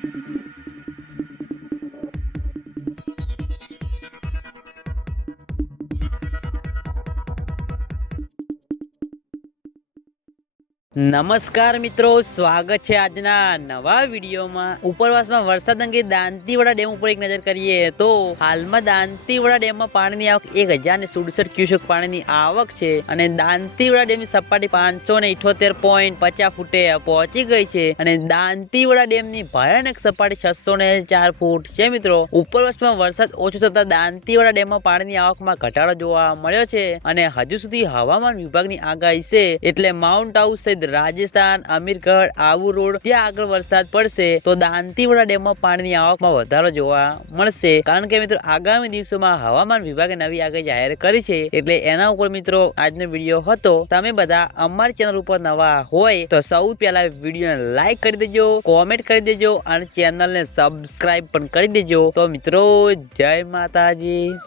Thank you. નમસ્કાર મિત્રો, સ્વાગત છે આજના નવા વિડીયોમાં. ઉપરવાસમાં વરસાદ અંગે દાંતીવાડા ડેમ ઉપર એક નજર કરીએ તો હાલમાં દાંતીવાડા ડેમમાં પાણીની આવક એક હજાર સુડસઠ ક્યુસેક પાણીની આવક છે અને દાંતીવાડા ડેમની સપાટી પાંચસો ને ઇઠોતેર પોઈન્ટ પચાસ ફૂટે પહોંચી ગઈ છે અને દાંતીવાડા ડેમની ભયાનક સપાટી છસો ને ચાર ફૂટ છે મિત્રો. ઉપરવાસમાં વરસાદ ઓછો થતા દાંતીવાડા ડેમમાં પાણીની આવકમાં ઘટાડો જોવા મળ્યો છે અને હજુ સુધી હવામાન વિભાગની આગાહી છે એટલે માઉન્ટ આબુ સહિત રાજસ્થાન, અમીરગઢ આબુ રોડ ત્યાં આગળ વરસાદ પડશે, તો દાંતીવાડા ડેમમાં પાણીની આવકમાં વધારો જોવા મળશે. કારણ કે મિત્રો, આગામી દિવસોમાં હવામાન વિભાગે નવી આગાહી જાહેર કરી છે. એટલે એના ઉપર મિત્રો, આજનો વીડિયો હતો. તમે બધા અમારી ચેનલ ઉપર નવા હોય, તો સૌ પહેલા વિડીયોને લાઈક કરી દેજો, કોમેન્ટ કરી દેજો, અને ચેનલને સબસ્ક્રાઇબ પણ કરી દેજો. તો મિત્રો, જય માતાજી.